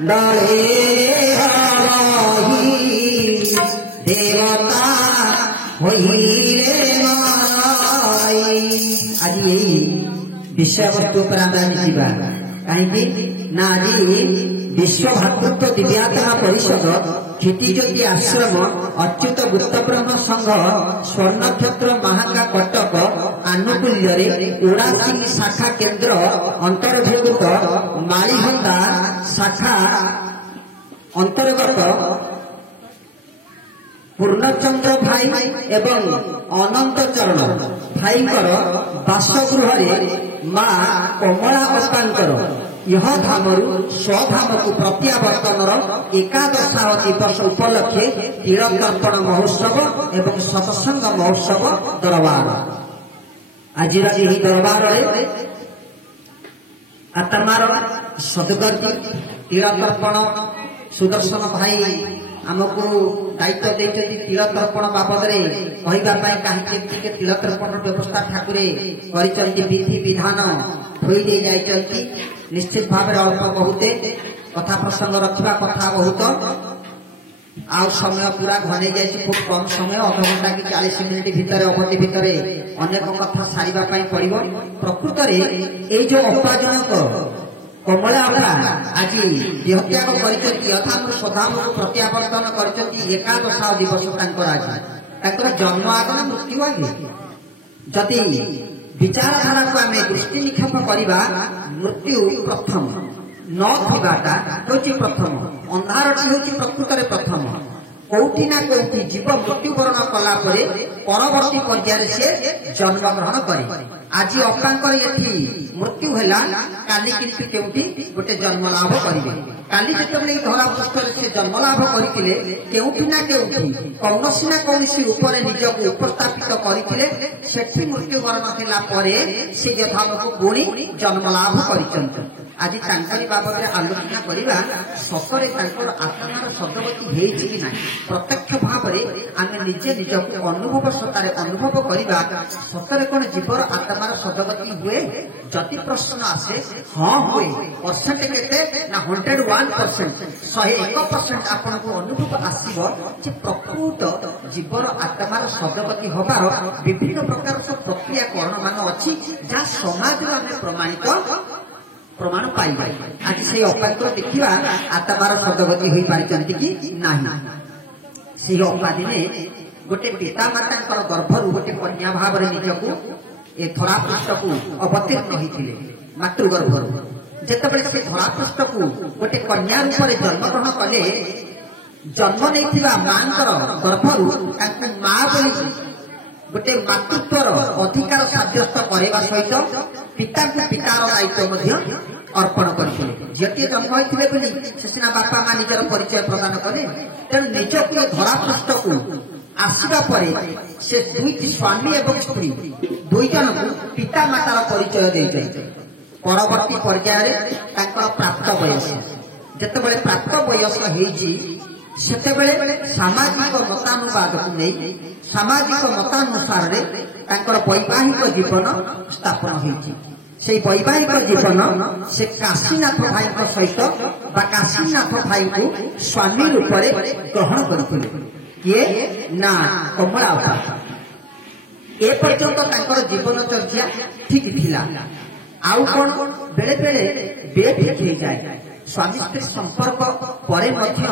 डले हरही देवता होइले माई। आज यही विषय वस्तु पर आम कहीं ना आज विश्व भातृत्व दिव्यात्मा परिषद क्षितिज्योति आश्रम अच्युत गुप्तब्रह्म संघ स्वर्णक्षेत्र महांगा कटक आनुकूल्य 79 शाखा केन्द्र अंतर्भुक्त मालीहंदा शाखा अंतर्गत पूर्णचंद्र भाई एवं अनंत चरण भाईकर बासगृह माँ कमला अपांकर यह धामरू स्वधाम को प्रत्यावर्तन एकादशा दिवस उपलक्षे तीर्थर्पण महोत्सव एवं सत्संग महोत्सव दरबार। आज दरबार आत्मार सदगति तीर्थर्पण सुदर्शन भाई आमको दायित्व देते तीर्थर्पण बाबद कहीं तीर्थर्पण व्यवस्था ठाकुरे विधि विधान थोई दे जाइछन्ति। निश्चित भाव अल्प बहुते कथा प्रसंग रखा कथा बहुत आ समय पूरा घने जाए खूब कम समय अध घंटा कि 40 मिनिट भितर अवधि भितर अनेक कथा सारिबा पड़ो। प्रकृत ये जो अपा जनक कमला अपा आज देहत्याग कर स्वधाम को प्रत्यावर्तन कर एकादशा दिवस आज जन्म आग ना मृत्यु आगे जदि विचारधारा को आम दृष्टि निक्षेप करवा मृत्यु प्रथम न थिबाटा होची प्रथम अंधारटी होची प्रकृत प्रथम कौटी ना कौटी जीव मृत्युवरण कला परवर्ती पर्याय से जन्म ग्रहण करे। आज अपांकर ये मृत्यु है काली किंतु केउटी गोटे जन्म लाभ करेंगे। काली जिते धरा पृष्ठ से जन्म लाभ करते केउठी ना केउठी कौनसी ना कौनसी रूप निजक उपस्थापित करते से मृत्युवरण से यथाम को पुणी जन्म लाभ कर। आज बाबद आलोचना करवा सतरे आत्मार सदगति कि ना प्रत्यक्ष भाव में आम निजे निजक अनुभव सतारे अनुभव करवा सतरे कौन जीवर आत्मार सदगति हुए जति प्रश्न आसे हाँ हुए परसेंट के ना 101% 101% आपन को अनुभव आसव प्रकृत जीवर आत्मार सदगति हबार विभिन्न प्रकार सब प्रक्रियाकरण मान अच्छी जहाँ समाज में प्रमाणित प्रमाण पाइबा। आज से अपात्र देखा आत्मार सदगति हो पारि कि ना से अपा दिने गोटे पिता माता गर्भर गोटे कन्या भाव निजक ए धरापृष्ठ को अवतीर्ण होते मातृगर्भर जिते से धरापृष्ठ को गोटे कन्या रूप में जन्म ग्रहण कले जन्म नहीं माँ गर्भर माँ बोली गोटे मातृत्वर अधिकार साब्यस्त करवा सहित पिता को पितार दायित्व अर्पण करते झीटी जन्म होते से सीना बापा माँ निजर परिचय प्रदान कले तेणु निजक धरापृष्ठ को आसवा पर से दुईटी स्वामी एवं स्त्री दुई जन को पिता मातार परिचय देते परवर्ती पर्याय प्राप्त वयस जिते प्राप्त वयस सेतेबेले सामाजिक मतानुवाद को नहीं सामाजिक मतानुसार वैवाहिक जीवन स्थापन होती से वैवाहिक जीवन से काशीनाथ भाई सहित काशीनाथ भाई को स्वामी रूप में ग्रहण करते किए ना कमला ए पर्यंत जीवनचर्या ठीक थिला आउ कौन बेले बेले बेठिक हो जाए स्वामी स्त्री संपर्क परे मध्य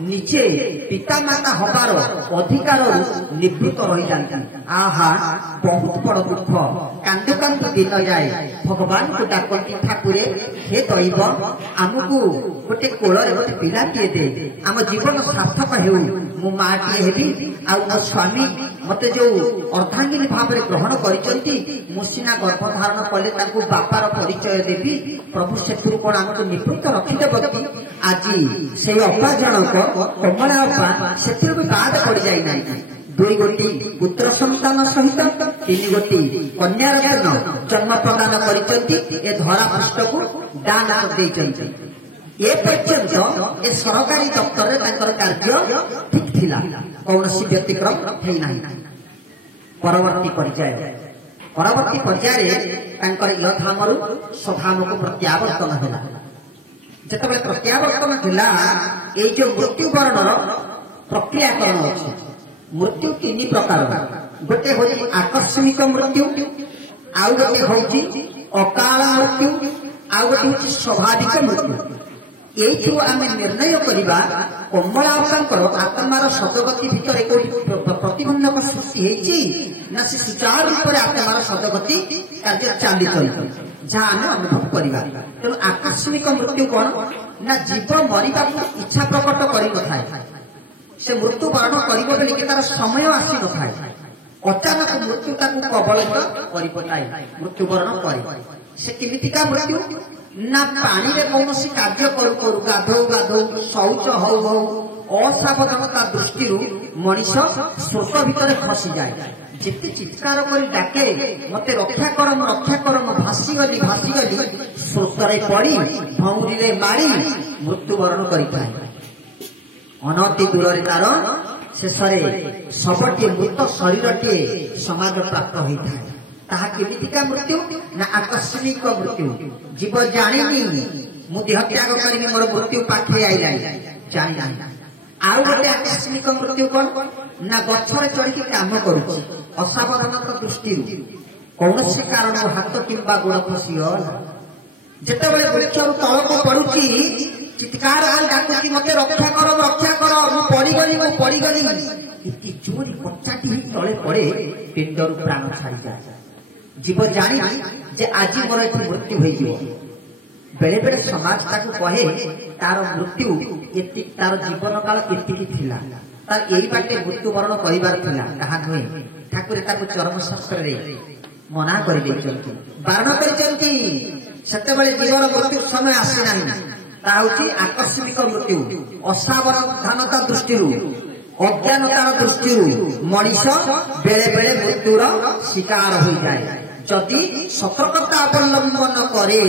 निजे पिता माता हबार अधिकार निवृत्त रही जाती। आहा बहुत बड़ दुख कांदु कांदु दिन जाए भगवान को डाकती ठाकुरे हे दैव आमको गोटे कोल गोटे पिलाटीए दे आम जीवन सार्थक हो मो माटी हेबी आ मो स्वामी मत जो अर्धांगिनी भाव में ग्रहण करिना गर्भधारण कले बापार परिचय देवी प्रभु से कौन आमको निवृत्त रखिदेवी आज से अपा जनक कमला अपा से बाद पड़ जाना दुई गोटी पुत्र संतान सहित 3 गोटी कन्यार जन्म प्रदान कर धरा पृष्ठ को दान कर ए पर्यंत ए सरकारी दफ्तर कार्य ठीक थिला कौन व्यतिक्रम है परवर्ती पर्याय यथाम स्वधाम को प्रत्यावर्तन है ଯେତେବେଳେ ପ୍ରତ୍ୟାବର୍ତ୍ତନ ଥିଲା ଏଇ ଯୋଉ ମୃତ୍ୟୁବରଣର ପ୍ରକ୍ରିୟାକରଣ ଅଛି। ମୃତ୍ୟୁ ତିନି ପ୍ରକାର, ଗୋଟେ ହଉଛି ଆକସ୍ମିକ ମୃତ୍ୟୁ, ଆଉ ଗୋଟେ ହଉଛି ଅକାଳ ମୃତ୍ୟୁ, ଆଉ ଗୋଟେ ହଉଛି ସ୍ୱାଭାବିକ ମୃତ୍ୟୁ। ଏଇଥିରୁ ଆମେ ନିର୍ଣ୍ଣୟ କରିବା କମଳାଙ୍କର ଆତ୍ମାର ସଦଗତି ଭିତରେ କୋଉଠି ପ୍ରତିବନ୍ଧକ ସୃଷ୍ଟି ହେଇଛି ନା ସେ ସୁଚାରୁ ରୂପରେ ଆତ୍ମାର ସଦଗତି କାର୍ଯ୍ୟ ଚାଲିଛି, ଯାହା ଆମେ ଅନୁଭବ କରିବା। ତେଣୁ ଆକସ୍ମିକ ମୃତ୍ୟୁ କଣ ନା ଜୀବ ମରିବାକୁ ଇଚ୍ଛା ପ୍ରକଟ କରିନଥାଏ, ସେ ମୃତ୍ୟୁବରଣ କରିବ ବୋଲିକି ତାର ସମୟ ଆସିନଥାଏ, ଅଚାନକ ମୃତ୍ୟୁ ତାକୁ କବଳିତ କରିପକାଏ, ମୃତ୍ୟୁବରଣ କରେ। ସେ କେମିତିକା ମୃତ୍ୟୁ ନା ପାଣିରେ କୌଣସି କାର୍ଯ୍ୟ କରୁ କରୁ ଗାଧଉ ଗାଧଉ ଶୌଚ ହଉ ହଉ ଅସାବଧାନତା ଦୃଷ୍ଟିରୁ ମଣିଷ ସ୍ରୋତ ଭିତରେ ଖସିଯାଏ। ଯେତେ ଚିତ୍କାର କରି ଡାକେ ମତେ ରକ୍ଷା କର ମୁଁ ଭାସିଗଲି ସ୍ରୋତରେ ପଡି ଭଉଁରୀରେ ମାରି ମୃତ୍ୟୁବରଣ କରିଥାଏ। ଅନତି ଦୂରରେ ତାର ଶେଷରେ ଶବଟିଏ ମୃତ ଶରୀରଟିଏ ସମାଜ ପ୍ରାପ୍ତ ହୋଇଥାଏ। ତାହା କେମିତିକା ମୃତ୍ୟୁ ନା ଆକସ୍ମିକ ମୃତ୍ୟୁ। ଜୀବ ଜାଣିନି ମୁଁ ଦେହ ତ୍ୟାଗ କରିବି, ମୋର ମୃତ୍ୟୁ ପାଖେଇ ଆଇଲାଣି, ଜାଣିନାହିଁ। ଆଉ ଗୋଟେ ଆକସ୍ମିକ ମୃତ୍ୟୁ କଣ ନା ଗଛରେ ଚଢିକି କାମ କରୁଛି, ଅସାବଧାନତା ଦୃଷ୍ଟିରୁ କୌଣସି କାରଣରୁ ହାତ କିମ୍ବା ଗୋଡ ଖସିଗଲା, ଯେତେବେଳେ ବୃକ୍ଷରୁ ତଳକୁ ପଡୁଛି ଚିତ୍କାର ଡାକୁଛି ମତେ ରକ୍ଷା କର ମୁଁ ପଡିଗଲି। ଏତେ ଜୋରି କଚାଟି ତଳେ ପଡେ, ପିଣ୍ଡରୁ ପ୍ରାଣ ଛାଡିଯାଏ। ଜୀବ ଜାଣି ଯେ ଆଜି ମୋର ଏଠି ମୃତ୍ୟୁ ହୋଇଯିବ। ବେଳେ ବେଳେ ସମାଜ ତାକୁ କହେ ତାର ମୃତ୍ୟୁ ତାର ଜୀବନ କାଳ ଏତିକି ଥିଲା, ତାର ଏଇ ବାଟେ ମୃତ୍ୟୁବରଣ କରିବାର ଥିଲା, ତାହା ନୁହେଁ। ଠାକୁର ତାକୁ ଚରମ ଶାସ୍ତ୍ରରେ ମନା କରିଦେଇଛନ୍ତି, ବାରଣ କରିଛନ୍ତି। ସେତେବେଳେ ଜୀବନ ମୃତ୍ୟୁ ସମୟ ଆସିନାହିଁ। ତାହା ହଉଛି ଆକସ୍ମିକ ମୃତ୍ୟୁ। ଅସାବଧାନତା ଦୃଷ୍ଟିରୁ ଅଜ୍ଞାନତାର ଦୃଷ୍ଟିରୁ ମଣିଷ ବେଳେ ବେଳେ ମୃତ୍ୟୁର ଶିକାର ହୋଇଯାଏ। ଯଦି ସତର୍କତା ଅବଲମ୍ବନ କରେ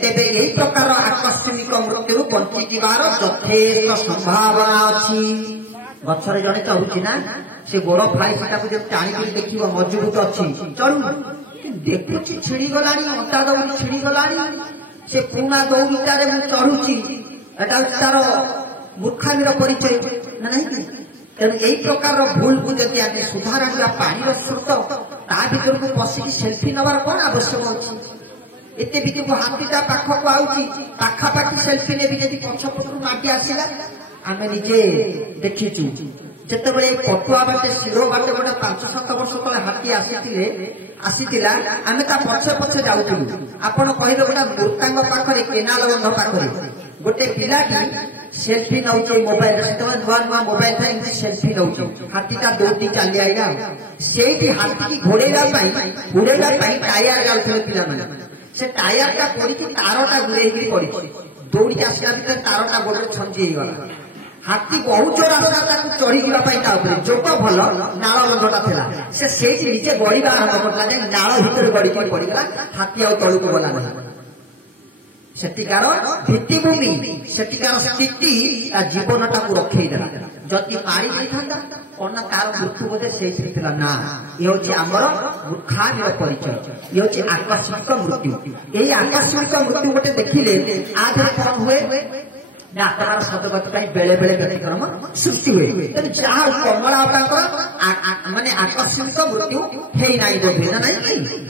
ତେବେ ଏହି ପ୍ରକାର ଆକସ୍ମିକ ମୃତ୍ୟୁରୁ ବଞ୍ଚିଯିବାର ଯଥେଷ୍ଟ ସମ୍ଭାବନା ଅଛି। ଗଛରେ ଜଣେ ଚଢୁଛି ନା, ସେ ଗୋଡ ଫାଇସିଟାକୁ ଯଦି ଟାଣିକି ଦେଖିବ ମଜବୁତ ଅଛି, ଚଢୁ, ଦେଖୁଛି ଛିଡିଗଲାଣି, ଅଣ୍ଟା ଦୌଡ଼ି ଛିଡିଗଲାଣି, ସେ ପୁରୁଣା ଦୌଡ଼ିଟାରେ ମୁଁ ଚଢୁଛି, ଏଟା ତାର ମୂର୍ଖାମିର ପରିଚୟ ନା ନାହିଁ। ତେଣୁ ଏଇ ପ୍ରକାରର ଭୁଲକୁ ଯଦି ଆମେ ସୁଧାରିବା, ପାଣିର ସ୍ରୋତ ତା ଭିତରକୁ ପଶିକି ସେଲ୍ଫି ନେବାର କଣ ଆବଶ୍ୟକ ଅଛି? ଏତେ ଭିତରକୁ ହାତୀଟା ପାଖକୁ ଆଉଛି, ପାଖାପାଖି ସେଲ୍ଫି ନେବି, ଯଦି ପଛପଟରୁ ମାଟି ଆସିଲା। ଆମେ ନିଜେ ଦେଖିଛୁ, ଯେତେବେଳେ ପଟୁଆ ବାଟେ ଶିରୋ ବାଟେ ଗୋଟେ 5-7 ବର୍ଷ ତଳେ ହାତୀ ଆସିଥିଲା, ଆମେ ତା ପଛେ ଯାଉଥିଲୁ। ଆପଣ କହିବେ ଗୋଟେ ମୃତାଙ୍ଗ ପାଖରେ, କେନାଲ ବନ୍ଧ ପାଖରେ ଗୋଟେ ପିଲାଟି ସେଲ୍ଫି ନଉଛି ମୋବାଇଲରେ, ସେତେବେଳେ ନୂଆ ମୋବାଇଲ ଥାଏ, ଏମିତି ସେଲ୍ଫି ନଉଛି। ହାତୀଟା ଦୌଡ଼ି ଚାଲି ଆଇଲା, ସେଇଠି ହାତୀକି ଘୋଡେଇବା ପାଇଁ ଟାୟାର ଯାଉଥିଲେ ପିଲାମାନେ। ସେ ଟାୟାରଟା ପଡିକି ତାରଟା ଗୁଡେଇକି ପଡିଛି, ଦୌଡ଼ି ଆସିଲା ଭିତରେ ତାରଟା ଗୋଡରେ ଛଞ୍ଚି ହେଇଗଲା। ହାତୀ ବହୁ ଜୋର ଆସିଲା ତାକୁ ଚଢିଯିବା ପାଇଁ, ତା ଉପରେ ଯୋଗ ଭଲ ନାଳ ବନ୍ଧଟା ଥିଲା, ସେ ସେଇଠି ନିଜେ ଗଡିବା ଆରମ୍ଭ କରିଥିଲା, ଯେ ନାଳ ଭିତରେ ଗଡିକି ପଡିଗଲା, ହାତୀ ଆଉ ତଳକୁ ଗଲା ନାହିଁ। ସେଠିକାର ଭିତ୍ତିଭୂମି, ସେଠିକାର ସ୍ଥିତି ତା ଜୀବନଟାକୁ ରଖେଇଦେଲା। ଯଦି ମାରି ଦେଇଥାନ୍ତା କଣ ନା ତାର ମୃତ୍ୟୁ ବୋଧେ ସେଇଠି ଥିଲା। ନା, ଇଏ ହଉଛି ଆମର ମୂର୍ଖାମିର ପରିଚୟ, ଇଏ ହଉଛି ଆକସ୍ମିକ ମୃତ୍ୟୁ। ଏଇ ଆକସ୍ମିକ ମୃତ୍ୟୁ ଗୋଟେ ଦେଖିଲେ ଆ ଦେହରେ କଣ ହୁଏ ନା ଆତ୍ମାର ସଦଗତି ପାଇଁ ବେଳେ ବେଳେ ବ୍ୟତିକ୍ରମ ସୃଷ୍ଟି ହୁଏ। ତେଣୁ ଯାହା କମଳା ତାଙ୍କର ମାନେ ଆକସ୍ମିକ ମୃତ୍ୟୁ ହେଇନାହିଁ, ବୋଧେ ନା ନାଇଁ,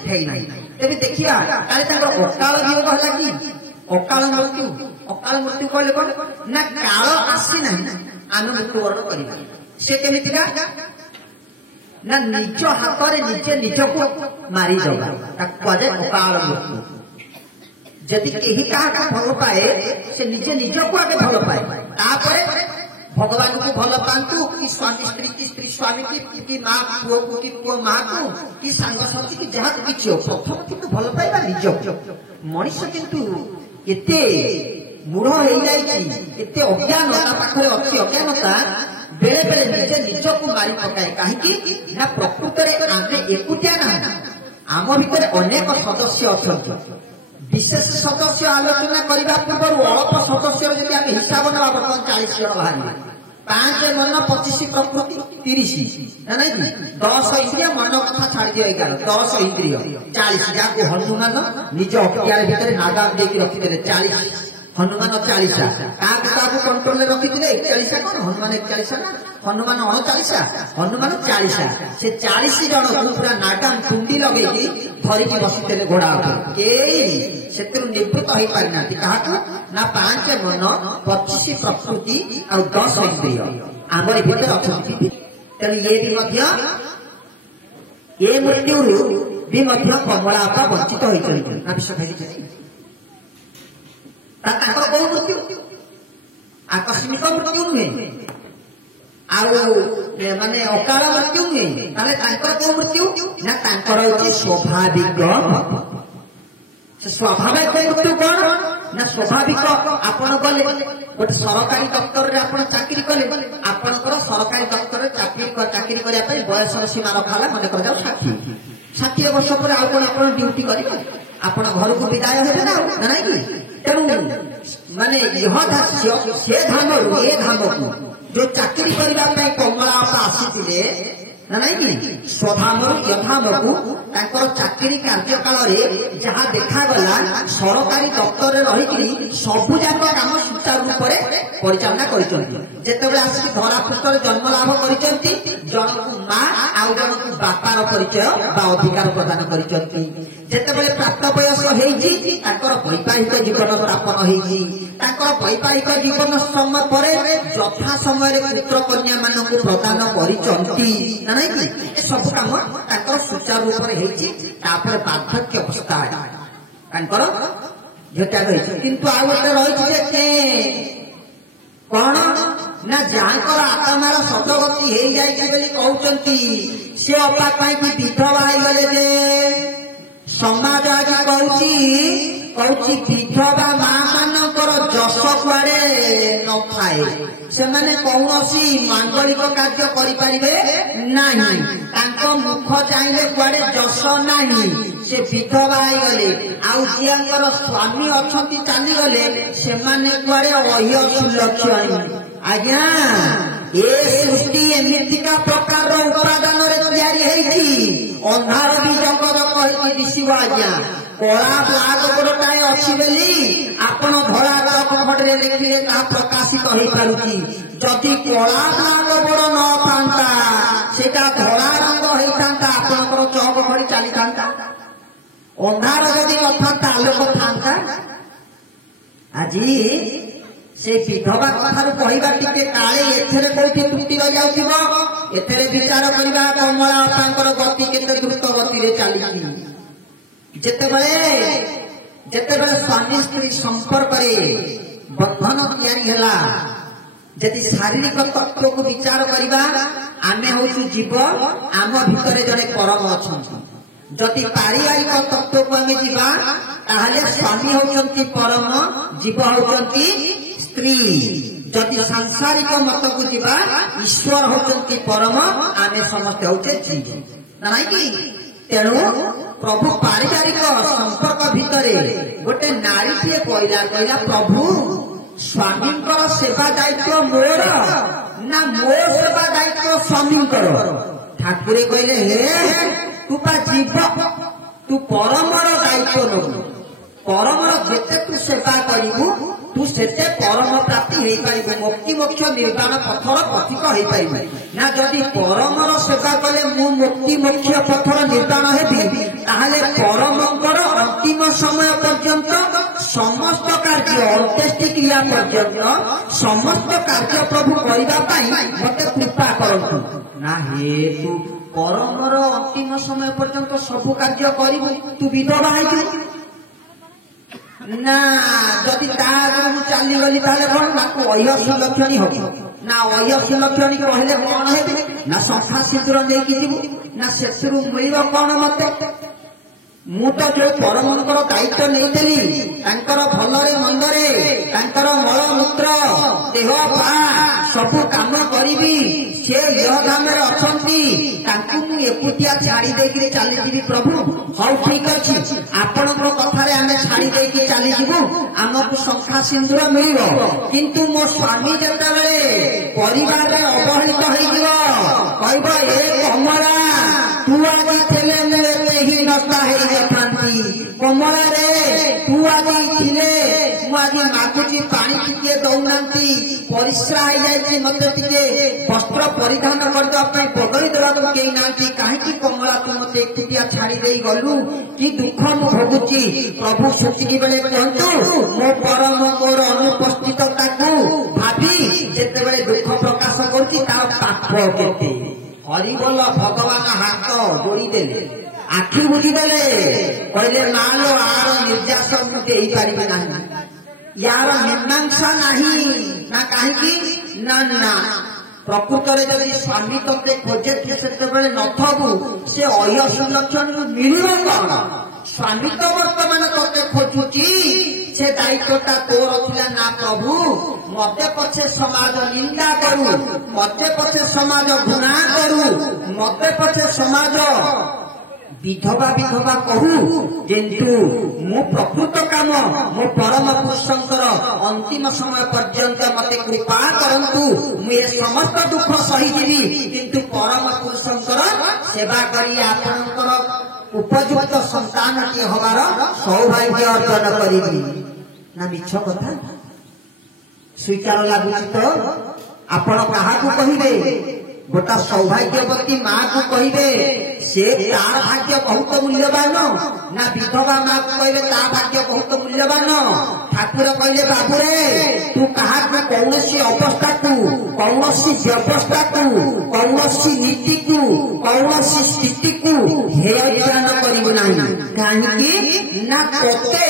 ହେଇନାହିଁ। ତେବେ ଦେଖିବା ତାହେଲେ ତାଙ୍କର ଅକାଳ ବିୟୋଗ ହେଲା କି ଅକାଳ ମୃତ୍ୟୁ? ଅକାଳ ମୃତ୍ୟୁ କହିଲେ କଣ ନା କାଳ ଆସିନାହିଁ ଆମେ ମୃତ୍ୟୁବରଣ କରିବା। ସେ କେମିତିକା ନା ନିଜ ହାତରେ ନିଜେ ନିଜକୁ ମାରିଦେବା, ତାକୁ କୁହାଯାଏ ଅକାଳ ମୃତ୍ୟୁ। ଯଦି କେହି କାହାକୁ ଭଲ ପାଏ, ସେ ନିଜେ ନିଜକୁ ଆଗେ ଭଲ ପାଏ, ତାପରେ ଭଗବାନଙ୍କୁ ଭଲ ପାଆନ୍ତୁ, କି ସ୍ୱାମୀ ସ୍ତ୍ରୀ କି ସ୍ତ୍ରୀ ସ୍ୱାମୀ କି ମା ପୁଅକୁ କି ପୁଅ ମାକୁ କି ସାଙ୍ଗସାଥି କି ଯାହାକୁ କିଛି ହଉ, ପ୍ରଥମ କିନ୍ତୁ ଭଲ ପାଇବା ନିଜକୁ। ମଣିଷ କିନ୍ତୁ ଏତେ ମୂଢ ହେଇଯାଇଛି, ଏତେ ଅଜ୍ଞାନ ତା ପାଖରେ ଅଛି, ଅଜ୍ଞାନତା ବେଳେ ବେଳେ ନିଜେ ନିଜକୁ ମାରି ପକାଏ। କାହିଁକି ନା ପ୍ରକୃତରେ ଆମେ ଏକୁଟିଆ ନାହାନ୍ତି, ଆମ ଭିତରେ ଅନେକ ସଦସ୍ୟ ଅଛନ୍ତି। ବିଶେଷ ସଦସ୍ୟ ଆଲୋଚନା କରିବା ପୂର୍ବରୁ ଅଳ୍ପ ସଦସ୍ୟର ଯଦି ଆମେ ହିସାବ ନେବା, ବର୍ତ୍ତମାନ 40 ଜଣ ବାହାରିବା। 5 ମନ 25 ପ୍ରକୃତି 30 ନା ନାଇଁ କି? 10 ଇନ୍ଦ୍ରିୟ, ମନ କଥା ଛାଡ଼ିଦିଅ 11, 10 ଇନ୍ଦ୍ରିୟ 40, ଯାହାକୁ ହନୁମାନ ନିଜ ଅକ୍ତିଆର ଭିତରେ ନାଗାମ ଦେଇକି ରଖିଦେଲେ 40 हनुमान 40 क्या कंट्रोल रखी 41 कौन हनुमान 41 ना हनुमान 39 हनुमान 40 से 40 जन को पूरा नागाम टुंडी लगे धरिकी बसी घोड़ा से निवृत्त हो पारिना ना 5 मन 25 प्रकृति और 10 इंद्रिय आमर भीतर अच्छा तेणु ये मृत्यु भी कमलापा वंचित होती कौ मृत्यु आकस्मिक मृत्यु नुहे माने अकाल मृत्यु नुहे कौ मृत्यु ना स्वाभाविक स्वाभाविक मृत्यु कौन ना स्वाभाविक आपण गले गोटे सरकारी दफ्तर में आप चाकरी कले आपंकर सरकारी दफ्तर चाकरी करने बयस सीमा रखा मन कर 60 वर्ष पर आउ कौन आप ड्यूटी करेंगे आप घर को विदाय हे ना कि तेणु माने यह दास्य से धाम ये धाम को जो चाकरी करने कमला आसी ना कि स्वधाम यधाम को चाकरी कार्यकाल जहाँ देखा सरकारी दफ्तर रही सबू जाक कम सुचारू रूप से परिचालना करते आसिक धरा पृष्ठ जन्म लाभ कर जन को माँ आउ जन को बापार परिचय अधिकार प्रदान करते प्राप्त बयस वैवाहिक जीवन प्रापन वैवाहिक जीवन समय पर यथा समय पुत्र कन्या मान प्रदान कर सब कम सुचारू रूप से बार्धक्य अवस्था झटाग किंतु आ गए रही कौन ना जहाँ आत्मार सदगति हो जाए कहते सी अपा कहीं विधवा गले समाज आज कहूँ विधवा माँ मानकर जस कुआड़े न थाए से कौन मांगलिक कार्य करें मुख चाहिए कुआड़े जस ना से विधवा गले आउ जियार स्वामी अच्छा चलीगले से कुआड़े अह्य सुलक्षणी आज्ञा ये सृष्टि एमतीका प्रकार उपादान अंधार भी जगत दिशव आज्ञा कला ब्लाक गोटाए अच्छी बोली आपण धड़ा कपटे देखिए प्रकाशित हो पारुची जदि कला ब्लाक बोर्ड न था से धड़ा रंग होता आपंकर चौक भरी चली था अंधार जदि न था आलोक था आज से विधवा कथा कहवा टे काले एथेरे कोठी त्रुटि रही जाउथिबो एथेरे विचार करबा कमला तांकर गति केते द्रुत गति चली जेतेबेले स्वामी स्त्री संपर्क बंधन या यदि शारीरिक तत्व को विचार करवा आमे होचु जीव आम भितर जड़े परम अच्छा जदि पारिवारिक तत्व को आम जीवा ताहले स्वामी होचंती परम जीव होचंती स्त्री जदि सांसारिक मत को जीवा ईश्वर होचंती परम आमे समस्त होचे जीव ना कि तेणु प्रभु पारिवारिक संपर्क भितर गोटे नारी कहला प्रभु स्वामी सेवा दायित्व मोर ना मो सेवा दायित्व स्वामी ठाकुर कहले हे तू पा जीव तू परमर दायित्व नबू परमर जेते तू सेवा करू तू सेते परम प्राप्ति हो पार मुक्ति मोक्ष निर्वाण पथर पथिक हो पार ना जदि परमर सेवा कले मु मुक्ति मोक्ष पथर निर्वाण हेबी ताहले परमंकर अंतिम समय पर्यंत समस्त कार्य अंत्येष्टि क्रिया पर्यंत समस्त कार्य प्रभु करने मते कृपा करतु ना हे तू परमर अंतिम समय पर्यंत सबु कार्य करू तू विधवा है ना जदि चलीगली कौन ना अह्य सुलक्षणी हम ना अह्य सुलक्षणी कहले कौन है ना संख्या सिंदूर लेकिन जीवु ना से मिल कौन मत मु तो जो परमंकर दायित्व नहीं भलरे मंदरे मल मूत्र देह पा सबू काम करी सी धाम अच्छा एकुटिया छाड़ी देकी चली प्रभु हाँ ठीक अच्छे आपण कथार आम छाड़ी देकी चलीजु आमको संख्या सिंदूर मिल किंतु मो स्वामी जिते परिवार अवहेलित हो कमला तू आगे थे मुझे ही नता है कमला रे तू आगे थिले मुझे मागुची पानी टिके दौना परिश्रा हो मत टे वस्त्र परिधान करने बदली देवा कई ना कहीं कमला तू मत एकुटिया छाड़ी गलु कि दुख मु भोगुची प्रभु सुखी बेले कहतु मो परम मोर अनुपस्थित भाभी जिते बड़े दुख प्रकाश करुच्ची तार पाप केते हरिबोल भगवान हाथ जोड़ी देले आखि बुझीदेले कहले नालो आर निर्यास मुझे पारि ना यार मीमांसा नहीं ना कहीं ना ना प्रकृत जब स्वामी ते खोजे से नथबू से अयसी लक्षण मिल कौन स्वामी तो वर्तमान ते खोजुची से दायित्वटा तोर थिला ना प्रभु मते पछे समाज निंदा करू मते पछे समाज घृणा करू मते पछे समाज विधवा विधवा कहू किंतु मो प्रकृत काम मो परम पुरुषंकर अंतिम समय पर्यंत मते कृपा करंतु मु समस्त दुख सहीदेवी किंतु परम पुरुषंकर सेवा करी आपनकर उपयुक्त संतान के हमारा सौभाग्य अर्जन करी ना मिछ कथा स्वीकार लागुची तो आपण काहाकू कहिबे गोटा सौभाग्यवती माँ को कहे से तार भाग्य बहुत मूल्यवान ना विधवा माँ को कहे तार भाग्य बहुत मूल्यवान ठाकुर कहले बाबू रे तू कहा कौन अवस्था को कौन व्यवस्था को कौन नीति को कौन स्थिति को हेयज्ञान करू ना कहीं ना तोते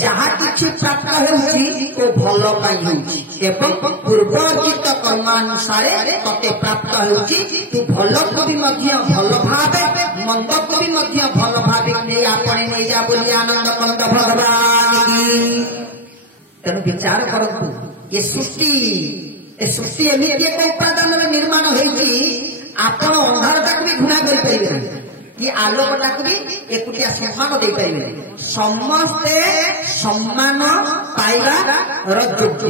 जहाँ किसी प्राप्त हो भल एवं पूर्वर्जित कर्मानुसार तते प्राप्त तू भल को भी भल भावे मंद को भी भल भावे नहीं आपने नहीं जा बोली आनंद कंद भगवान की तेणु विचार करतु ये सृष्टि एमती एक उपादान निर्माण होती आप अंधारटा भी घृणा कर कि आलोकटा भी एकुटिया सम्मान दे पारे समस्ते सम्मान पाइबार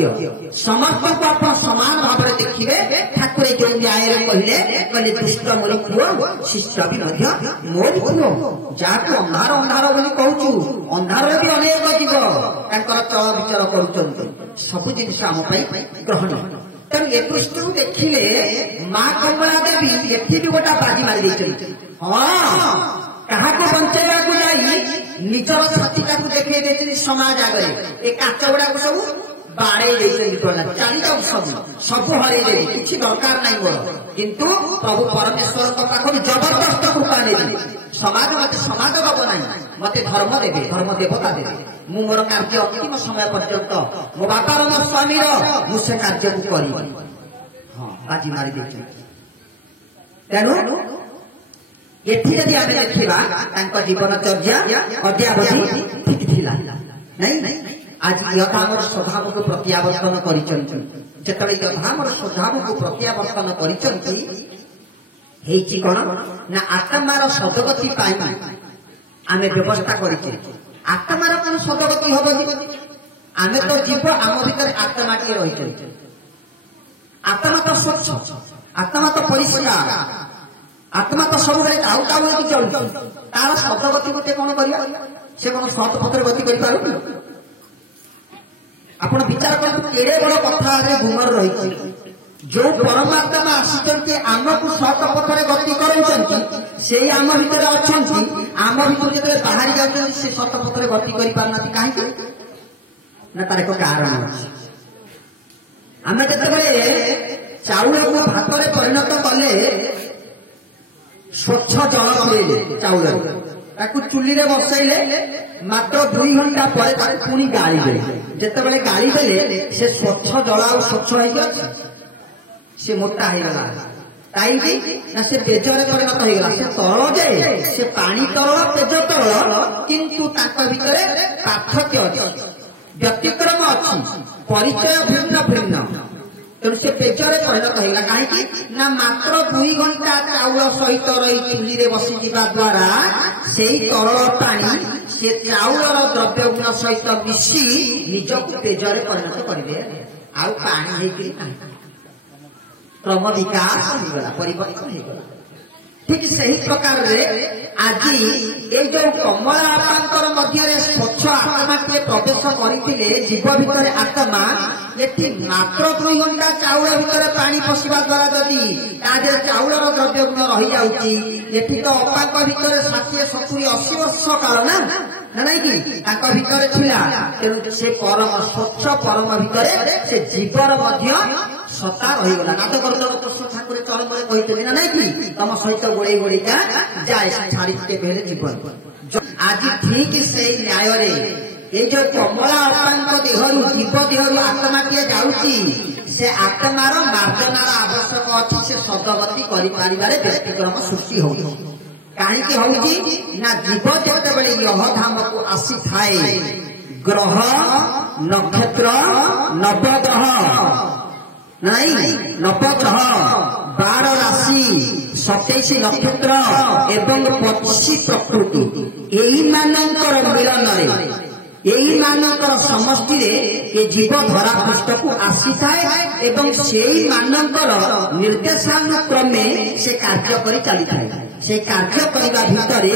योग्य समस्त को आप समान भाव में देखिए ठाकुर जो न्याय कहले दुष्ट मोर पुओ शिष्ट भी मोर पुओ जहाँ अंधार अंधार बोली कहूँ अंधार भी अनेक जीव चल विचार कर सब जिन आम ग्रहण तेणु ए दृष्टि देखिले माँ कमला देवी एटी भी गोटा बाजी मारी हाँ क्या बंचेगा जाई निजर छातीटा को देखे समाज आगे ए काच गुड़ा सब बाड़े चली सब हर किसी दरकार नहीं मोर किंतु प्रभु परमेश्वर पाखर जबरदस्त कृपा नहीं समाज मत समाज दब ना मत धर्म देवे धर्म देवता देवे मु मोर कार्य अंतिम समय पर्यंत मो बापार मो स्वामी मुझे कार्य को करी हाँ बाजी मारी देखी तेणु एठी यदि आमे देखिबा तांको जीवनचर्या अद्यावधि ठीक थिला नहीं आज यथामर स्वभाव को प्रत्यावर्तन करिचंती जेतले यथामर स्वभाव को प्रत्यावर्तन करिचंती हेची कोन ना आत्मार सदगति पाई आमे व्यवस्था करिचे आत्मार कोन सदगति होबो आमे तो जीव आम भीतर आत्मा के रहिचे आत्मा तो स्वच्छ आत्मा तो परिष्कार आत्मा तो सब टाउ टाउ होती चलुची तार सदगति मत कौन कर सत पथर गति कर आपण विचार कर केड़े बड़ कथा गुमर रही जो परमात्मा आसी आमको सत पथर गति कर से आम भीतर अच्छा आम भीतर जो बाहरी जाते सत पथर गति कर कहीं ना तार एक कारण आम जिते चाउल को भात में परिणत कले स्वच्छ जल पुरेले चाउल ताकू चुली रे बसैले मात्र 2 घंटा पर पुणी गाड़ी जिते बड़े गाड़ी देले से स्वच्छ जल आ स्वच्छ हो से मोटा हो गला कहीं ना से पेजरे परिणत हो गला से तरल जे से पानी तरल पेज तरल किंतु ताक भितर पार्थक्य अछि व्यतिक्रम अछि परिचय भिन्न भिन्न तेणु से पेजरे परिणत होगा कहीं ना मात्र 2 घंटा चाउल सहित रही चुली रे बसी द्वारा से तरल पानी से चाउल द्रव्य गुण सहित मिसी निजक पेजरे परिणत करेंगे आउ पानी क्रम विकास होगा परिवर्तन होगा ठीक से ही प्रकार आज ये जो कमला आपांकर मध्य स्वच्छ आत्मा टे प्रवेश करते जीव भितर आत्मा ये मात्र 2 घंटा चाउल भितर पानी पशिवा द्वारा जदि तादे चाउलर द्रव्य गुण रही जाऊँगी ये तो अपांक भितर 60 70 80 वर्ष काल ना नहीं कि भितर थिला तेणु से परम स्वच्छ परम भितर से जीवर मध्य सत्ता रहीगला नाथ कृष्ण ठाकुर चरम कहते ना नहीं कि तुम सहित गोड़े गोड़ेका जाए छाड़ी के जीवन आज ठीक से न्याय ये जो कमला अपांक देहरु जीव देहरु आत्मा टे जाऊँगी से आत्मार मार्जनार आवश्यक अच्छी से सदगति कर व्यक्तिक्रम सृष्टि हो कहीं हूँ ना जीव जिते यह धाम को आसी थाए ग्रह नक्षत्र नवग्रह नहीं नवग्रह 12 राशि 27 नक्षत्र एवं 25 प्रकृति यही मानकर मिलन यही मानकर समष्टि ये जीव धरा पृष्ठ को आसी थाए एवं से मानकर निर्देशानुक्रमे से कार्य करी चली थाए से कार्य करने भितर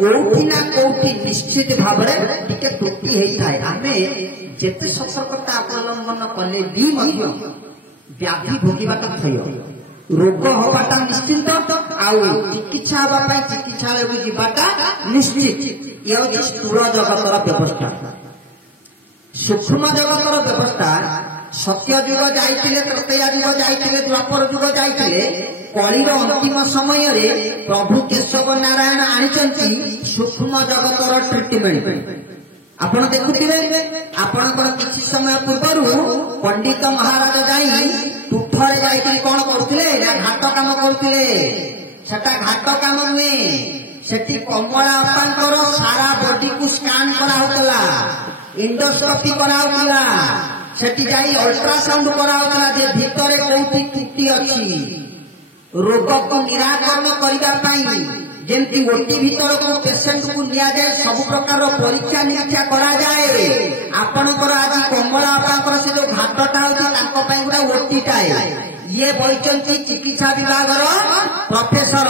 कोठी ना कोठी निश्चित भाव में त्रुटि होता है आमे जेते सतर्कता अवलंबन कले भी व्याधि भोगवाटा थय रोग हवाटा निश्चिंत आउ चिकित्सा हवा चिकित्सालय को जीवाटा निश्चित ये स्थूल जगतर व्यवस्था सूक्ष्म जगतर व्यवस्था सत्य जुग जाइतिले त्रैया जुग जाइतिले द्वापर जुग जाइतिले कलिर अंतिम समय रे प्रभु केशव नारायण आनिचंती सूक्ष्म जगतर ट्रीटमेंट आपण देखुथिले आपणकर किछि समय पूर्वरु पंडित महाराज जाई तुठरे जाई कोन करथिले घाट काम करथिले सेटा घाट काम नुहे सेठी कमला अपांकर सारा बॉडी को स्कैन करा होतला इंडोस्कोपी करा होतला सेठी जाई अल्ट्रासाउंड करा होतला जे भितरे कोठी त्रुटि अछि रोग को निराकरण करिबा पई जेंती ओटी भीतर को पेशेंट को लिया जाए सब प्रकार परीक्षा निरीक्षा करा जाए आपणकर आज कमला अपांकर से जो घाटटा होती तांको पई गुडा ओटीटाए ये बहिचंती चिकित्सा विभाग प्रोफेसर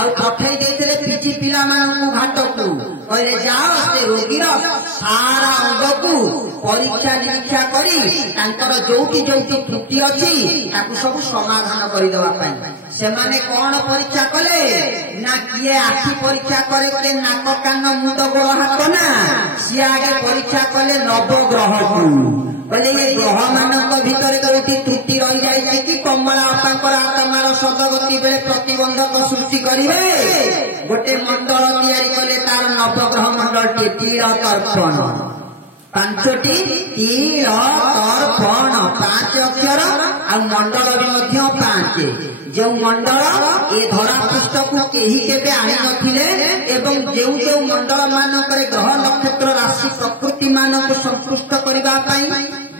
आउ पठेई देथिले पीजी पिला मानू घाट को कहले जाओ से रोगीर सारा अंग को परीक्षा निरीक्षा करी तांकर जोटी जोटी त्रुटि अछि ताकू सब समाधान करि देबा पई सेमाने कोन परीक्षा कले ना किए आखि परीक्षा करे के नाक कान मुंड गोड़ हाथ ना सी आगे परीक्षा कले नवग्रह को बोले ये ग्रह मानक भीतर कोठी त्रुटि रही जाए कि कमला अपांकर आत्मार सदगति बेले प्रतिबंधक सृष्टि करिवे गोटे मंडल तैयारी कले तार नवग्रह मंडल तीर तर्पण 5टी तीर तर्पण 5 अक्षर आ मंडल भी 5 जो मंडल ए धरा पृष्ठ को केही केबे आनि नथिले एवं जेउ जेउ मंडल मानकरे ग्रह नक्षत्र राशि प्रकृति मानक संतुष्ट करिबा पई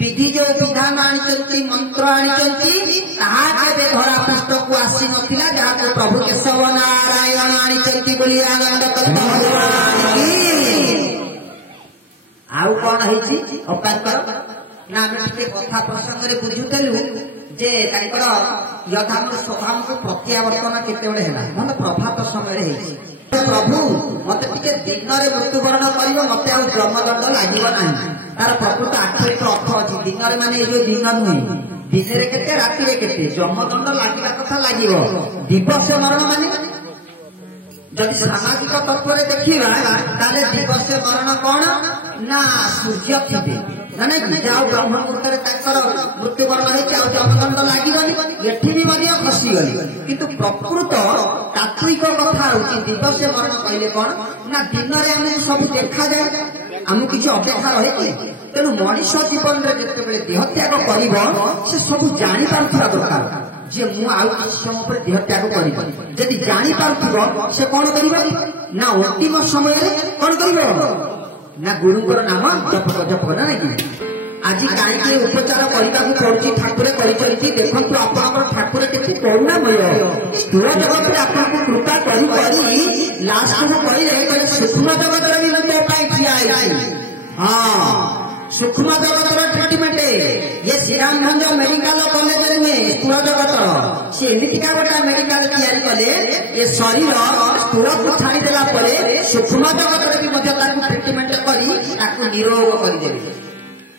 विधि जो विधान आनिचंती मंत्र आनिचंती ताहा केबे धरा पृष्ठ को आसी नथिला जहा को प्रभु केशव नारायण आनिचंती बोली आनंद करता भगवान की आउ कोन हेछि अपांकर ना आमे कथा प्रसंग रे बुझुतेलु जे तांकर यथाम स्वभाव को प्रत्यावर्तन केते बडे हैला मतलब प्रभात समय रे हेछि प्रभु मते टिके दिन रे मृत्युवरण करियो मते आ जन्मदंड लागिबो नाही तार प्रकृत आखिर तो अर्थ अछि दिन रे माने जो दिन नुहे दिन रे केते राति रे केते जन्मदंड लागिबा कथा लागिबो दिवस मरण माने जदि सामाजिक तत्व रे देखिबा ताले दिवस मरण कोन ना सूर्य थिबे माने जाओ ब्रह्म मुहूर्त ताकर मृत्युवरण होइछ आ जन्मदंड लागिबनी एठी भी मदिया फसी गली किंतु प्रकृत तात्विक कथा होची दिवस मरण कहले कोन ना दिन रे हम सब देखा जाए हम किछि अपेक्षा रहे तेणु मनुष्य जीवन रे जते बेले देह त्याग करिवो से सब जानि पारथरा दरकार जे मु आउ किछि समय पर देह त्याग करिवो जदि जानि पारथिबो से कोन करिवो ना अंतिम समय रे कोन करिवो ना गुरुଙ୍କର नाम जप ना नहीं आज कहीं उपचार करने पड़ी ठाकुर करती देखु आपंकर ठाकुर के करुणामय स्थूल जगत में आपको कृपा कर लास्ट को कहे सूक्ष्म जगत भी मो ठिया हाँ सूक्ष्म जगत ट्रिटमेंट ये श्रीरामगंज मेडिकल कॉलेज नुहे स्थूल जगत सी एमतीका गोटे मेडिकल तैयारी कले ये शरीर स्थूल को छाड़देला सूक्ष्म जगत भी ट्रिटमेंट कर निरोग करदेवे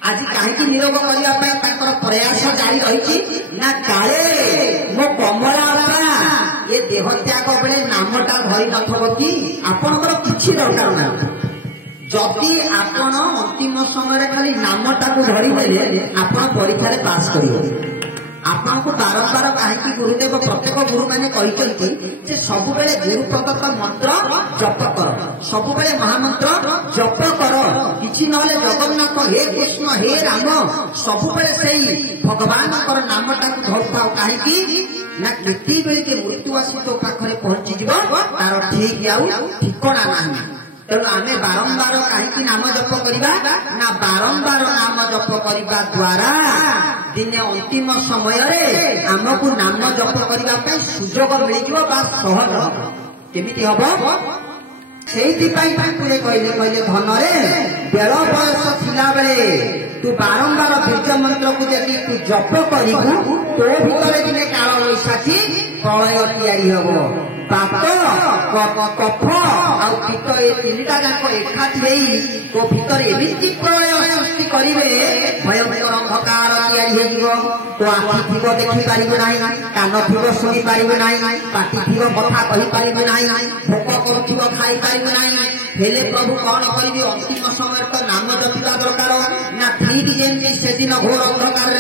आज कहीं निरोग करने प्रयास जारी रही ना काले मो कमला ये देह त्याग बेले नामटा धरी नथब कि आपणकर किसी दरकार ना जदि आपण अंतिम समय खाली नामटा को धरीदेले आपण परीक्षा पास कर आपन को बारंबार कहीं गुरुदेव प्रत्येक गुरु मैंने कहते सब बेले गुरु प्रदत्त मंत्र जप कर सब बेले महामंत्र जप कर किसी ना जगन्नाथ हे कृष्ण हे राम सब बेले से भगवान नामटा को धरता कहीं ना केती बेले के मृत्यु आसी तो पाखरे पहुंची तार ठीक आउ ठिकना ना तेणु आम बारंबार कहीं नाम जप करवा ना बारंबार नाम जप करने द्वारा दिने अंतिम समय आमको नाम जप करने सुजोग मिल सहज केमिति हम से कहले धन बेल बयस थिला बेले तू बारंबार बीज मंत्र को जब तू जप करू तो भीतर दिने काल बैशाखी प्रलय तैयारी हम बात कफ आउ पित्त ये तीनटा जाक एकाठी तो भीतर एमती प्रलय सृष्टि करेंगे भयंकर अंधकार तैयारी तो आखि थी देखी पारे ना कान थी शुणी पारे ना पाटी थी कथा कही पारे ना भोक कर खाई पारे ना हेले प्रभु कौन करेंगे अंतिम समय तो नाम जपिवा दरकार ना ठीक जमी से दिन घोर अंधकार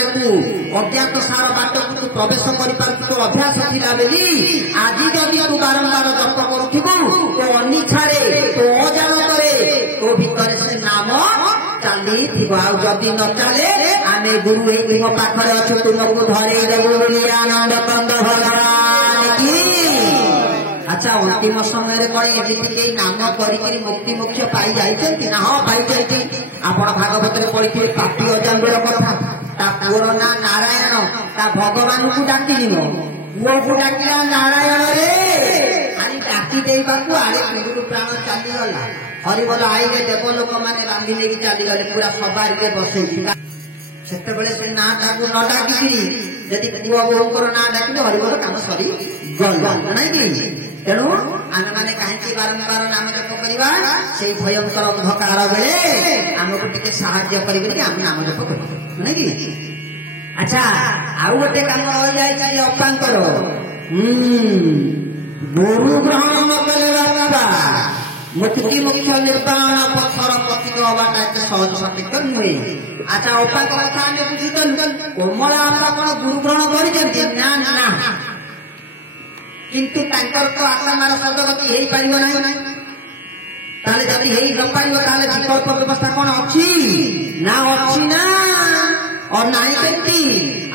अज्ञात सार बाट को प्रवेश कर तो अभ्यास था बेली आज जदि तू बारंबार जप करू तो अनिच्छारे तो अजाणत तो भीतर से नाम चली जदि न चले आम गुरु तुम पाखे अच्छे तुमको धरे देवु बोली आनंद कंद भगवान की अच्छा अंतिम समय कहीं नाम कर मुक्ति मोक्ष पाई जाइए ना हाँ पाई जाइए आप भागवत पढ़ी पापी अजांबर कथा ता पुअर ना नारायण ता भगवान को डाकी पुओ को डाकिला नारायण रे खाली डाकी देवाकू आड़े गुरु प्राण चलीगला हरिबोल आईले देव लोक मैंने बांधी नहीं चलीगले पूरा सवार के बसई से ना ताकू न डाकी यदि पुओ बोहूर ना डाक हरिबोल काम सरी गला नहीं तेणु आम मैंने कहीं बारंबार नाम जप करवा से भयंकर अंधकार बेले आमको टे साहाଯ୍य कर नाम जप कर नहीं कि अच्छा आउ गोटे कम रही जाए अपांकर गुरु ग्रहण करवा मुक्ति मुख्य निर्वाण पथर पथिक हवाटा एत सहज सत्य नुहे अच्छा अपांकर कथा आम बुझीदेलु कोमला कौन गुरु ग्रहण कर किंतु तो आत्मार सदगति हो पार ना जब हो पार विकल्प व्यवस्था कौन अच्छी ना अच्छी ना और नाई व्यक्ति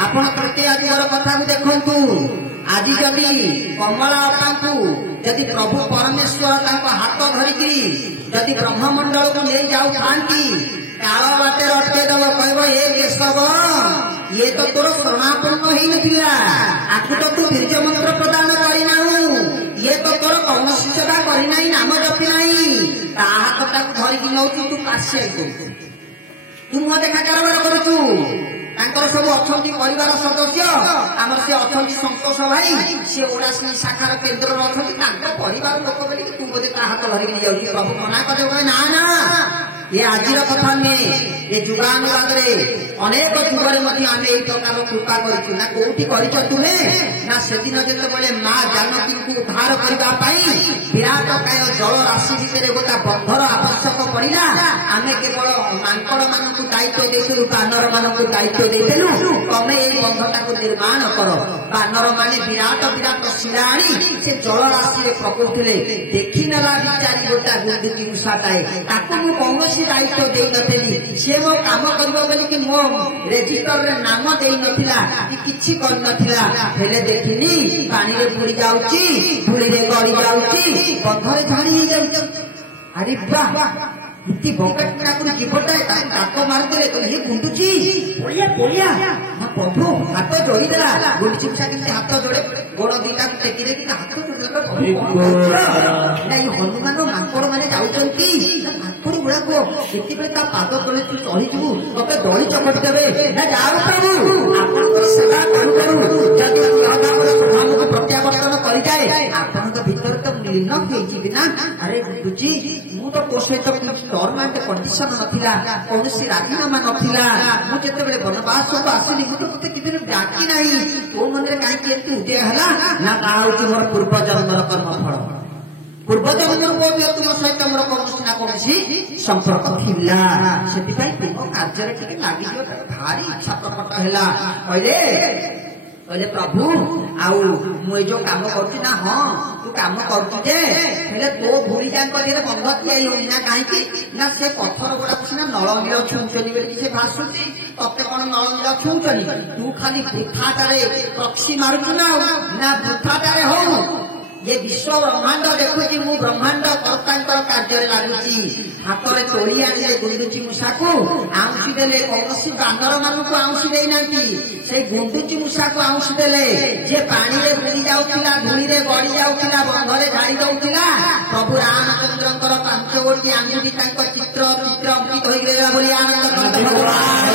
आपण प्रत्येक जुगर कथा देखु आज जदि कमला अप्पा को जदि प्रभु परमेश्वर हाथ धरिकी जदि ब्रह्ममंडल को नहीं जाऊ काल बाटे अटकेदब कह ये केशव ये तो तोर शरणापन्न ही नथिला आखु तो तू बीज मंत्र प्रदान करना ये तो तोर कौन सेवा करना नाम जपि ना हाथ धरिकी नौ तू पार्शिया तू मुह देखा कारबार करुचु सब अच्छा परिवार सदस्य आम से अच्छा संतोष भाई सी ओडासी शाखार केन्द्र अच्छा परिवार लोक बोली तू बोधे हाथ धरिकी जाऊँ प्रभु मना कर ना ना ये आज कथा नुहे ये जुगानुवाद अनेक जुगरे आम यही प्रकार कृपा करूँ ना कौटी कर तुम्हें ना से दिन जिते माँ जानकी को उद्धार करने विराट काय जल राशि भितर गोटा बंधर आवश्यक पड़ा आम केवल मांकड़ मान दायित्व देलु बानर मान दायित्व देलु तमें यही बंधटा को निर्माण कर बानर माने विराट विराट शिला आनी से जल राशि पकाउले देखी नेला बिचारी गोटा गुंडुकी उषाटाए ताकू कौन दायित्व दे नी सी मो कम कर मो रेजिस्टर नाम दे नथिला कि कर देखनी पानी रे बुड़ी जाऊची धूली रे गड़ी जाऊची बंधरे झाड़ी जाऊची अरे वाह इति बंकटा को जीवटा ताको मारते ये गुंडुची बोलिया बोलिया हां प्रभु हाथ जोड़ी देला गुंडुची मुसा के हाथ जोड़े गोड़ दीटा टेकी रे हाथ जोड़े नहीं हनुमान मांकड़ माने जाउचंती मांकड़ गुड़ा को इति बे ता पाद तले तू चढ़ी जू तते दही चकट देबे ना जाओ प्रभु आपन सेवा करू करू जदि आदावर स्वभाव को प्रत्यावर्तन करि जाए आपन के भीतर तो लीन होई छी ना अरे गुंडुची मु तो को सहित टर्म एंड कंडीशन नथिला कौनसी राजीनामा नथिला मु जते बेले वनवास को आसिनी मु तो मते किदिन डाकी नाही तो मन रे काई केंतु उदय हला ना काउ कि मोर पूर्व जन्मर कर्म फल पूर्व जन्मर को तुम सहित मोर कौनसी ना कौनसी संपर्क थिला सेति पई प्रेम कार्य रे के लागि जो भारी इच्छा प्रकट हला कहले प्रभु आउ मु जो काम करछि ना हां तू काम करछि जे हेले तो भूरी जान कर रे बंध किया ना काहे कि ना से पत्थर गुडा छिना नळंगीर छुंचली बेली से भासुची तते कोन नळंगीर छुंचली तू खाली बुठाटारे प्रक्षी मारुछु ना बुठाटारे हो ये विश्व ब्रह्मांड देखुची मु ब्रह्मांड कर्तांकर कार्य लागुची हाथरे तोड़ी आनिले गुंडुची मूषा को आउंसी देले कौनसी बांदर मानु को आउंसी देई नांती से गुंडुची मूषा को आउंसी देले जे पानी रे बुडी जाउतिला धूली रे गड़ी जाउतिला बंधरे झाड़ी दउतिला प्रभु रामचंद्रकर पांच गोटी आंगुठी तांक चित्र अंकित होई गेला बोली आनंद कंठ भगवान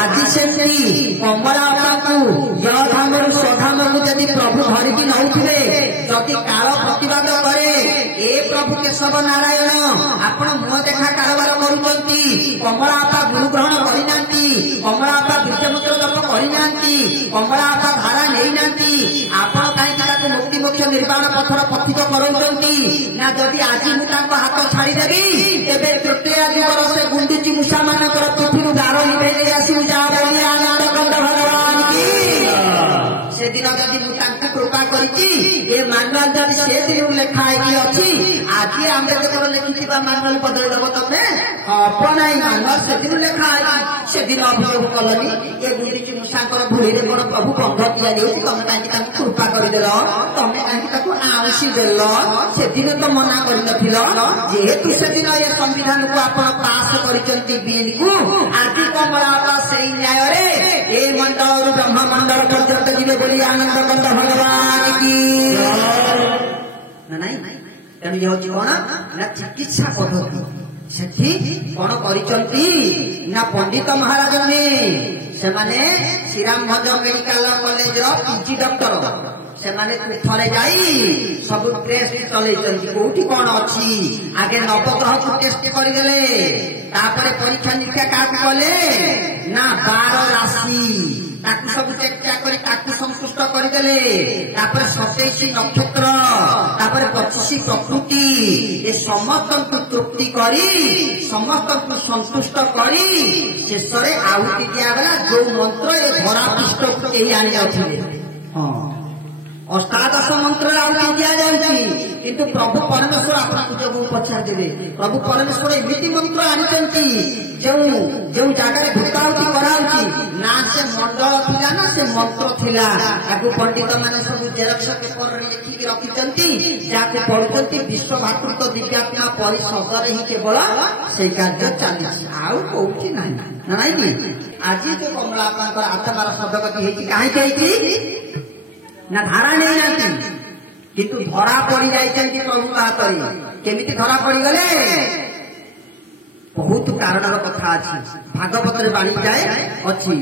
आदि सेती कमला बापू यधामरु स्वधामरु जदि प्रभु धरि कि नउथिले जदि काल प्रतिवाद करे ए प्रभु केशव नारायण आपण मुह देखा कारोबार करूचंती कमला आपा गुरु ग्रहण करिनांती कमला आपा विद्यामूत्र जप करिनांती कमला आपा धारा नेइनांती आपण काई ताको मुक्ति मोक्ष निर्वाण पथर पथित करौचंती ना जदि आज मु ताको हाथ छाड़ी देबी तेबे तृतीय जुगर से गुंडुची मूषा मानकर पृथ्वी दारो निभेई आसी जा बोली आनंद कंठ भगवान की से दिन जदि मु ताको कृपा करिची ए मानुआल जदि से दिन लेखा आइ अछि आज आंबेडकर लिखिथिबा मानुआल बदल दब तमे अपनाई मानुआल से दिन लेखा आइ से दिन अभियोग कलनी ए गुंडुची मूषाकर भूरी रे कोन प्रभु बंध किया देउ तमे काई ताको कृपा करि देलो तमे काई ताको आउसी देलो से दिन तो मना करि नथिलो जेहेतु से दिन ए संविधान को आपण पास करिचंती बिल को आज कमला से न्याय रे ए मंडल ब्रह्म मंडल पर्यंत जिवे बोली आनंद कंठ भगवान की ना नहीं तेणु ये हूँ कौन ना चिकित्सा पद्धति सेठी कौन करिचंती ना पंडित महाराज ने सेमाने श्रीराम भंज मेडिकल कॉलेज रो पीजी डॉक्टर सेमाने थरे जाई सब टेस्ट चलैचंती कोठी कोन अछि आगे नवग्रह को टेस्ट करि देले तापरे परीक्षा निरीक्षा काट कले ना 12 राशि ताकू सब चेष्टा करी ताकू संतुष्ट कर देले तापर 27 नक्षत्र तापर 25 प्रकृति ए समस्त को तृप्ति करी समस्त को संतुष्ट करी शेषरे आहुति दिया गला जो मंत्र ए धरा पृष्ठ को केही आनि नथिले हां अष्टादश मंत्र आहुति दिया जाउची किंतु प्रभु परमेश्वर आपको जो पचार देबे प्रभु परमेश्वर एमिति मंत्र आनिचंती जो जो जगह भूताहुति कराउची ना से मंडल थिला ना से मंत्र थिला ताकू पंडित माने सब जेरक्स पेपर रे लिखि के रखिचंती जाके पढुचंती विश्व भातृत्व दिव्यात्मा परिषद रे ही केवल से कार्य चाली आउ कोठी नाही ना नाही कि आज जो कमला का आत्मार शब्दगति हेची काहे कहैती ना धारा नहीं जाती किंतु धरा पड़ी जाइछंती प्रभु का करी केमिति धरा पड़ी गले बहुत कारण कथा अछि भागवत रे बाणी जाए अछि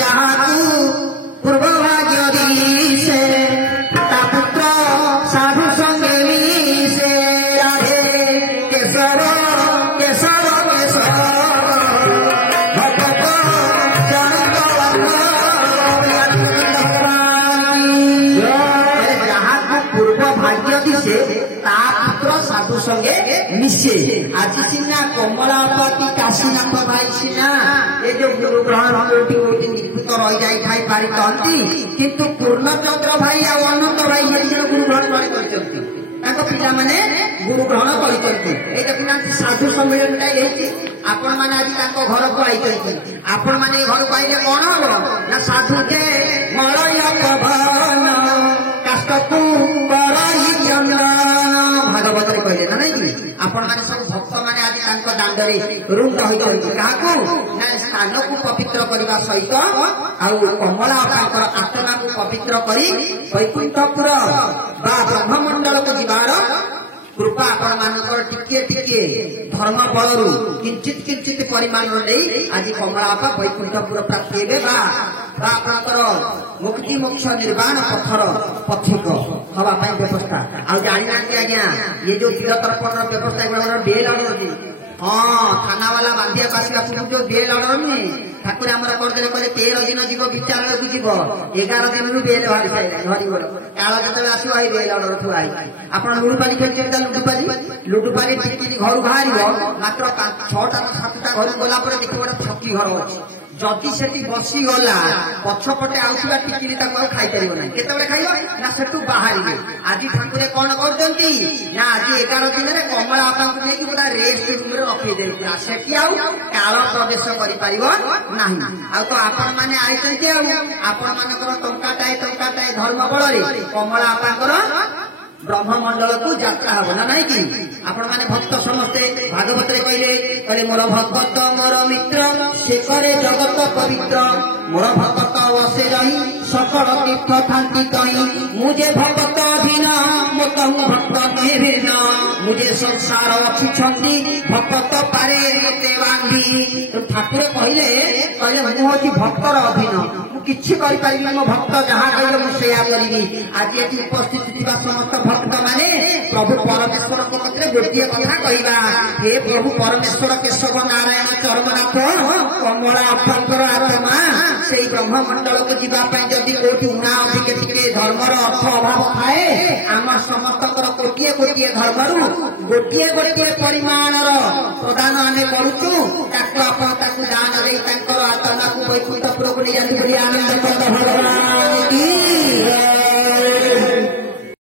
जहां पूर्व भाग्य दिसे ता पुत्र साधु संगे मिसे राधे केशव केशव केशव साधु संगे मिसे आज सीना कमलापति काशीनाथ भाई सीना ये जो गुरु ग्रहण कोटि कोटि निपुत रही जाई खाई पारि कहती किंतु पूर्णचंद्र भाई और अनंत भाई ये जो गुरु ग्रहण करचंती ताको पिला माने गुरु ग्रहण करचंती ए देखिना साधु सम्मेलन टाई आपण माने आज ताको घर को आइचंती आपण माने घर को आइले कोन हो ना साधु के मलय पवन काष्टकु बराई चंद्र भागवत रे कहले ना नहीं आपण माने सब भक्त माने आज तांको दांडरे रुंड होइछन्ति काकू ना स्थान को पवित्र करबा सहित आ कमला तांकर आत्मा को पवित्र करी वैकुंठपुर बा ब्रह्ममंडल को जीवार कृपा आपण मानकर टिके टिके धर्म बलरू किंचित किंचित परिमाण नै आज कमला आपा वैकुंठपुर प्राप्ति हेबे बा आपनकर मुक्ति मोक्ष निर्वाण पथर पथिक हवा पाई व्यवस्था आ जानि ना कि आज्ञा ये जो तीर्थतर्पण व्यवस्था बड़ा बेल आउरती हाँ थाना वाला बांधिया आसला पूर्व जो बेल ऑर्डर नुहे ठाकुर आमर करदे कहले 13 दिन जीव विचार को जीव 11 दिन रु बेल बाहर धरी गल काल जतले आसीबो आई बेल ऑर्डर थुआ आई आपण लुडुपाली खेलते लुडुपाली टिकि घर बाहरिबो मात्र 6टा 7टा घर गला पर देखिबो छकी घर अछि जदि सेठी बसी गला पछपटे आउथुला टिकिरी ताको खाइ परिबो ना केतेबे खाइबो ना सेटु बाहरिबे आज ठाकुरे कोन करजंती ना आज 11 दिन रे कमला आपा को नेकी गोटा रेस्ट रूम रे रखि देबा सेठी आउ काल प्रवेश करि परिबो नाही आ तो आपण माने आइसंती आ आपण मानकर टंकाटाए धर्म बळरे कमला आपा ब्रह्ममंडल को यात्रा हम ना नहीं कि आपण माने भक्त समस्ते भागवत रे कहले मोर भक्त मोर मित्र से करे जगत पवित्र मोर भक्त वसे रही सकल तीर्थ थांति कहीं मुझे भक्त भिन्न मोतहु भक्त भिन्न मुझे संसार अच्छी छंदी भक्त पारे मते बांधी तो ठाकुर कहले मु होची भक्तर अभिन्न किछि करि परिबि मो भक्त जहा कहले मु सेया करिबि आज एति उपस्थित थिबा समस्त भक्त माने प्रभु परमेश्वर को कतरे गोटिए कथा कहिबा हे प्रभु परमेश्वर केशव नारायण चरमनाथ कमला आपंकर आत्मा सेई ब्रह्ममंडल को जीवा पय जदि कोठी उना अधिके टिके धर्मर अर्थ अभाव थाए आम समस्तकर कोटिए कोटिए धर्मरु गोटिए गोटिए परिमाणर प्रदान आमे करूछु ताको आपण ताको दान रे तांकर आत्मा को वैकुंठपुर को नियाति करिया आनंद भगवान